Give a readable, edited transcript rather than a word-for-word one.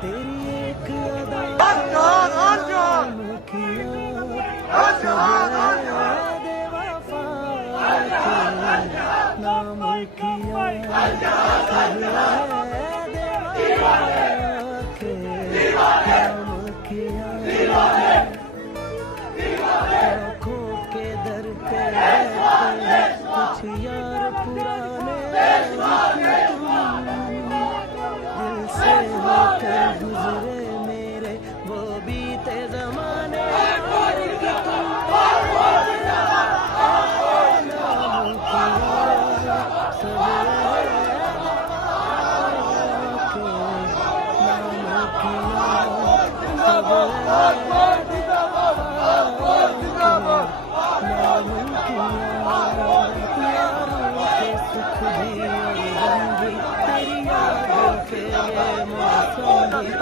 तेरी एक अदा नाम किया सब बेवफा के नाम किया सब बेवफा के नाम किया आँखों के दर पे कुछ यार पुराने दिल से होकर गुजरे मेरे वो बीते जमाने कि तुम नाम किया सब सुख भी और गम भी तेरी यादों के ये मौसम भी